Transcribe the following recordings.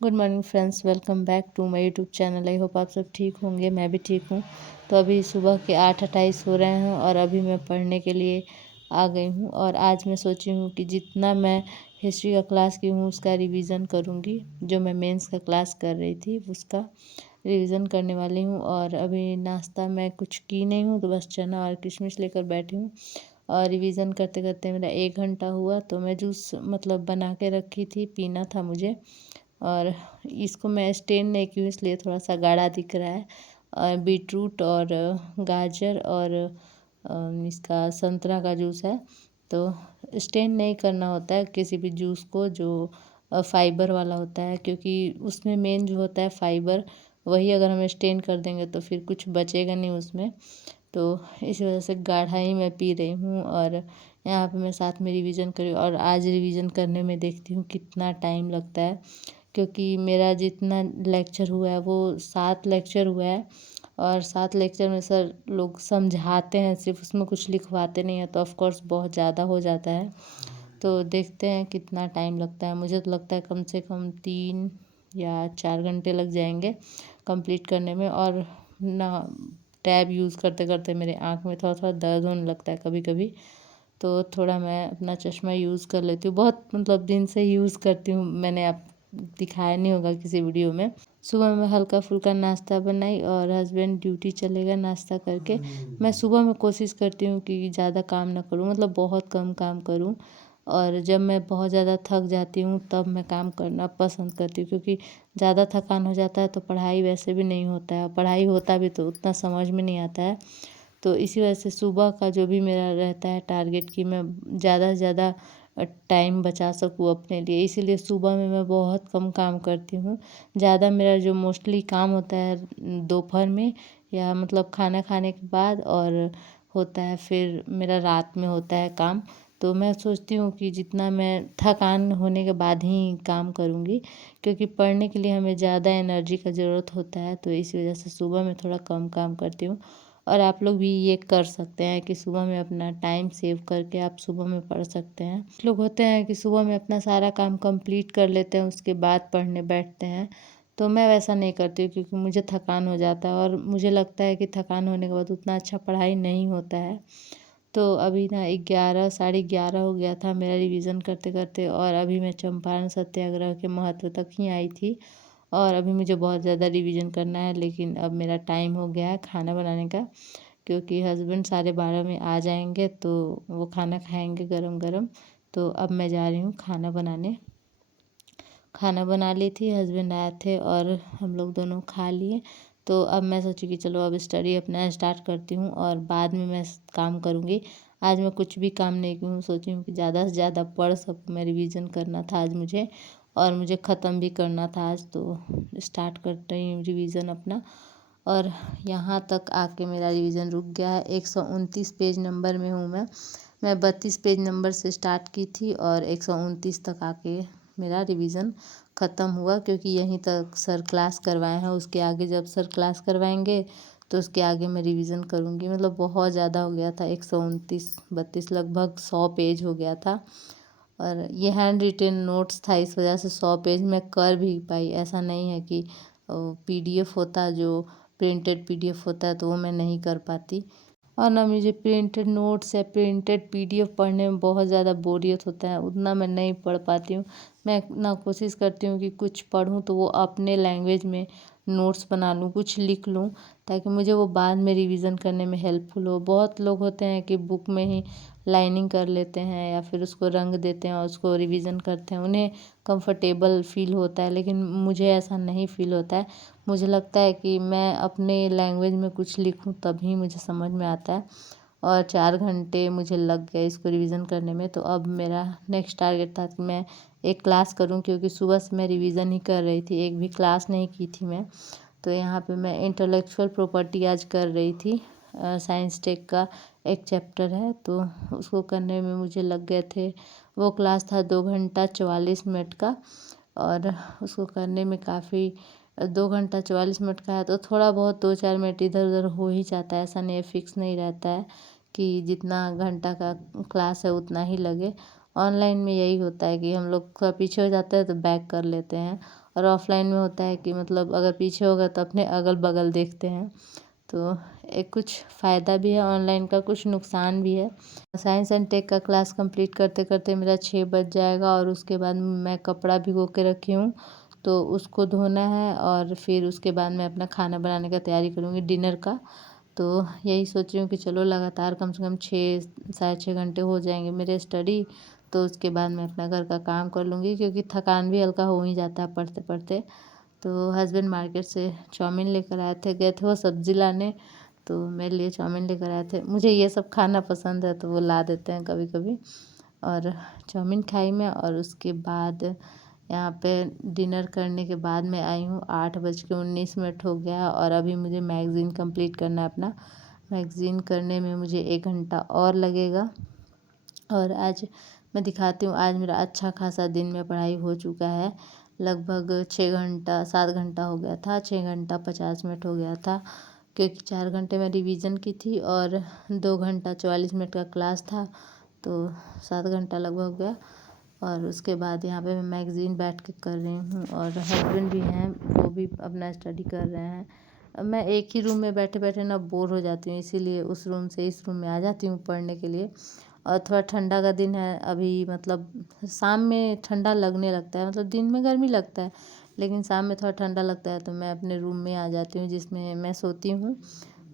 Good morning friends, welcome back to my YouTube channel. I hope आप सब ठीक होंगे। मैं भी ठीक हूँ। तो अभी सुबह के 8:28 हो रहे हैं और अभी मैं पढ़ने के लिए आ गई हूँ। और आज मैं सोची हूँ कि जितना मैं हिस्ट्री का क्लास की हूँ उसका रिवीजन करूँगी। जो मैं मेंस का क्लास कर रही थी उसका रिवीजन करने वाली हूँ। और अभी नाश्ता मैं कुछ की नहीं हूँ, तो बस चना और किशमिश लेकर बैठी हूँ। और रिवीजन करते करते मेरा 1 घंटा हुआ, तो मैं जूस मतलब बना के रखी थी, पीना था मुझे। और इसको मैं स्टेन नहीं की हूँ, इसलिए थोड़ा सा गाढ़ा दिख रहा है। और बीटरूट और गाजर और इसका संतरा का जूस है। तो स्टेन नहीं करना होता है किसी भी जूस को जो फाइबर वाला होता है, क्योंकि उसमें मेन जो होता है फाइबर, वही अगर हम स्टेन कर देंगे तो फिर कुछ बचेगा नहीं उसमें। तो इस वजह से गाढ़ा ही मैं पी रही हूँ। और यहाँ पे मैं साथ में रिवीजन करी, और आज रिवीजन करने में देखती हूँ कितना टाइम लगता है, क्योंकि मेरा जितना लेक्चर हुआ है वो 7 लेक्चर हुआ है। और 7 लेक्चर में सर लोग समझाते हैं, सिर्फ उसमें कुछ लिखवाते नहीं हैं, तो ऑफ़ कोर्स बहुत ज़्यादा हो जाता है। तो देखते हैं कितना टाइम लगता है। मुझे तो लगता है कम से कम 3 या 4 घंटे लग जाएंगे कंप्लीट करने में। और ना टैब यूज़ करते करते मेरे आँख में थोड़ा थोड़ा दर्द होने लगता है कभी कभी। तो थोड़ा मैं अपना चश्मा यूज़ कर लेती हूँ। बहुत मतलब दिन से यूज़ करती हूँ, मैंने आप दिखाया नहीं होगा किसी वीडियो में। सुबह में हल्का फुल्का नाश्ता बनाई और हस्बैंड ड्यूटी चले गए नाश्ता करके। मैं सुबह में कोशिश करती हूँ कि ज़्यादा काम ना करूँ, मतलब बहुत कम काम करूँ। और जब मैं बहुत ज़्यादा थक जाती हूँ तब मैं काम करना पसंद करती हूँ, क्योंकि ज़्यादा थकान हो जाता है तो पढ़ाई वैसे भी नहीं होता है। पढ़ाई होता भी तो उतना समझ में नहीं आता है। तो इसी वजह से सुबह का जो भी मेरा रहता है टारगेट, कि मैं ज़्यादा से ज़्यादा टाइम बचा सकूँ अपने लिए, इसीलिए सुबह में मैं बहुत कम काम करती हूँ। ज़्यादा मेरा जो मोस्टली काम होता है दोपहर में, या मतलब खाना खाने के बाद, और होता है फिर मेरा रात में होता है काम। तो मैं सोचती हूँ कि जितना मैं थकान होने के बाद ही काम करूँगी, क्योंकि पढ़ने के लिए हमें ज़्यादा एनर्जी का ज़रूरत होता है। तो इसी वजह से सुबह में थोड़ा कम काम करती हूँ। और आप लोग भी ये कर सकते हैं कि सुबह में अपना टाइम सेव करके आप सुबह में पढ़ सकते हैं। कुछ लोग होते हैं कि सुबह में अपना सारा काम कंप्लीट कर लेते हैं, उसके बाद पढ़ने बैठते हैं। तो मैं वैसा नहीं करती हूँ, क्योंकि मुझे थकान हो जाता है और मुझे लगता है कि थकान होने के बाद उतना अच्छा पढ़ाई नहीं होता है। तो अभी ना 11 साढ़े 11 हो गया था मेरा रिवीजन करते करते, और अभी मैं चंपारण सत्याग्रह के महत्व तक ही आई थी। और अभी मुझे बहुत ज़्यादा रिवीजन करना है, लेकिन अब मेरा टाइम हो गया है खाना बनाने का, क्योंकि हस्बैंड 12:30 में आ जाएंगे तो वो खाना खाएंगे गरम गरम। तो अब मैं जा रही हूँ खाना बनाने। खाना बना ली थी, हस्बैंड आए थे और हम लोग दोनों खा लिए। तो अब मैं सोची कि चलो अब स्टडी अपना स्टार्ट करती हूँ और बाद में मैं काम करूँगी। आज मैं कुछ भी काम नहीं की हूँ, सोची हूँ कि ज़्यादा से ज़्यादा पढ़ सकूँ। मैं रिवीजन करना था आज मुझे, और मुझे ख़त्म भी करना था आज। तो स्टार्ट कर रही हूँ रिवीजन अपना। और यहाँ तक आके मेरा रिवीजन रुक गया है। 129 पेज नंबर में हूँ मैं 32 पेज नंबर से स्टार्ट की थी और 129 तक आके मेरा रिवीजन ख़त्म हुआ, क्योंकि यहीं तक सर क्लास करवाए हैं। उसके आगे जब सर क्लास करवाएंगे तो उसके आगे मैं रिवीजन करूँगी। मतलब बहुत ज़्यादा हो गया था, 129 32 लगभग 100 पेज हो गया था। और ये हैंड रिटेन नोट्स था, इस वजह से 100 पेज मैं कर भी पाई। ऐसा नहीं है कि पीडीएफ होता, जो प्रिंटेड पीडीएफ होता है, तो वो मैं नहीं कर पाती। और ना मुझे प्रिंटेड नोट्स या प्रिंटेड पीडीएफ पढ़ने में बहुत ज़्यादा बोरियत होता है, उतना मैं नहीं पढ़ पाती हूँ। मैं ना कोशिश करती हूँ कि कुछ पढूँ तो वो अपने लैंग्वेज में नोट्स बना लूँ, कुछ लिख लूँ, ताकि मुझे वो बाद में रिवीजन करने में हेल्पफुल हो। बहुत लोग होते हैं कि बुक में ही लाइनिंग कर लेते हैं या फिर उसको रंग देते हैं और उसको रिवीजन करते हैं, उन्हें कंफर्टेबल फील होता है, लेकिन मुझे ऐसा नहीं फील होता है। मुझे लगता है कि मैं अपने लैंग्वेज में कुछ लिखूँ तभी मुझे समझ में आता है। और 4 घंटे मुझे लग गए इसको रिवीजन करने में। तो अब मेरा नेक्स्ट टारगेट था कि मैं एक क्लास करूं, क्योंकि सुबह से मैं रिवीजन ही कर रही थी, एक भी क्लास नहीं की थी मैं। तो यहाँ पे मैं इंटेलेक्चुअल प्रॉपर्टी आज कर रही थी। साइंस टेक का एक चैप्टर है, तो उसको करने में मुझे लग गए थे, वो क्लास था 2 घंटा 44 मिनट का। और उसको करने में काफ़ी 2 घंटा 44 मिनट का है, तो थोड़ा बहुत 2-4 मिनट इधर उधर हो ही जाता है। ऐसा नहीं है, फिक्स नहीं रहता है कि जितना घंटा का क्लास है उतना ही लगे। ऑनलाइन में यही होता है कि हम लोग थोड़ा पीछे हो जाते हैं तो बैक कर लेते हैं, और ऑफलाइन में होता है कि मतलब अगर पीछे हो गए तो अपने अगल बगल देखते हैं। तो एक कुछ फ़ायदा भी है ऑनलाइन का, कुछ नुकसान भी है। साइंस एंड टेक का क्लास कंप्लीट करते करते मेरा 6 बज जाएगा और उसके बाद मैं कपड़ा भिगो के रखी हूँ, तो उसको धोना है और फिर उसके बाद मैं अपना खाना बनाने का तैयारी करूँगी डिनर का। तो यही सोच रही हूँ कि चलो लगातार कम से कम 6 साढ़े 6 घंटे हो जाएंगे मेरे स्टडी, तो उसके बाद मैं अपना घर का काम कर लूँगी, क्योंकि थकान भी हल्का हो ही जाता है पढ़ते पढ़ते। तो हस्बैंड मार्केट से चाउमीन लेकर आए थे, गए थे वो सब्ज़ी लाने, तो मेरे लिए चाउमीन लेकर आए थे। मुझे ये सब खाना पसंद है तो वो ला देते हैं कभी कभी। और चाउमीन खाई मैं, और उसके बाद यहाँ पे डिनर करने के बाद मैं आई हूँ। 8:19 हो गया और अभी मुझे मैगज़ीन कंप्लीट करना है अपना। मैगज़ीन करने में मुझे 1 घंटा और लगेगा। और आज मैं दिखाती हूँ, आज मेरा अच्छा खासा दिन में पढ़ाई हो चुका है। लगभग 6 घंटा 7 घंटा हो गया था, 6 घंटा 50 मिनट हो गया था, क्योंकि 4 घंटे मैं रिवीजन की थी और 2 घंटा 44 मिनट का क्लास था, तो 7 घंटा लगभग हो गया। और उसके बाद यहाँ पे मैं मैगज़ीन बैठ के कर रही हूँ, और हस्बैंड भी हैं, वो भी अपना स्टडी कर रहे हैं। मैं एक ही रूम में बैठे बैठे ना बोर हो जाती हूँ, इसीलिए उस रूम से इस रूम में आ जाती हूँ पढ़ने के लिए। और थोड़ा ठंडा का दिन है अभी, मतलब शाम में ठंडा लगने लगता है, मतलब दिन में गर्मी लगता है लेकिन शाम में थोड़ा ठंडा लगता है, तो मैं अपने रूम में आ जाती हूँ जिसमें मैं सोती हूँ।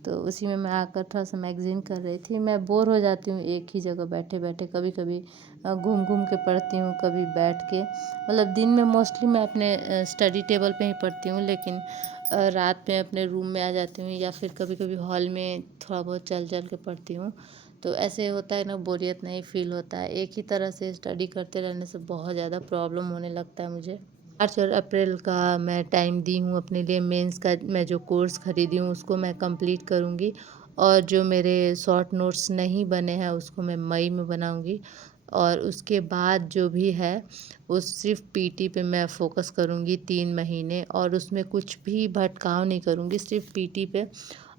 तो उसी में मैं आकर थोड़ा सा मैगज़ीन कर रही थी। मैं बोर हो जाती हूँ एक ही जगह बैठे बैठे, कभी कभी घूम घूम के पढ़ती हूँ, कभी बैठ के। मतलब दिन में मोस्टली मैं अपने स्टडी टेबल पे ही पढ़ती हूँ, लेकिन रात में अपने रूम में आ जाती हूँ, या फिर कभी कभी हॉल में थोड़ा बहुत चल चल के पढ़ती हूँ। तो ऐसे होता है ना, बोरियत नहीं फील होता है। एक ही तरह से स्टडी करते रहने से बहुत ज़्यादा प्रॉब्लम होने लगता है मुझे। मार्च और अप्रैल का मैं टाइम दी हूँ अपने लिए। मेंस का मैं जो कोर्स ख़रीदी हूँ उसको मैं कंप्लीट करूँगी, और जो मेरे शॉर्ट नोट्स नहीं बने हैं उसको मैं मई में बनाऊँगी। और उसके बाद जो भी है वो सिर्फ पीटी पे मैं फ़ोकस करूँगी 3 महीने, और उसमें कुछ भी भटकाव नहीं करूँगी, सिर्फ पीटी पे।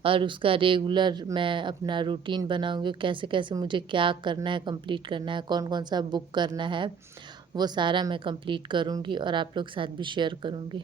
और उसका रेगुलर मैं अपना रूटीन बनाऊँगी, कैसे कैसे मुझे क्या करना है, कंप्लीट करना है, कौन कौन सा बुक करना है, वो सारा मैं कंप्लीट करूँगी और आप लोग के साथ भी शेयर करूँगी।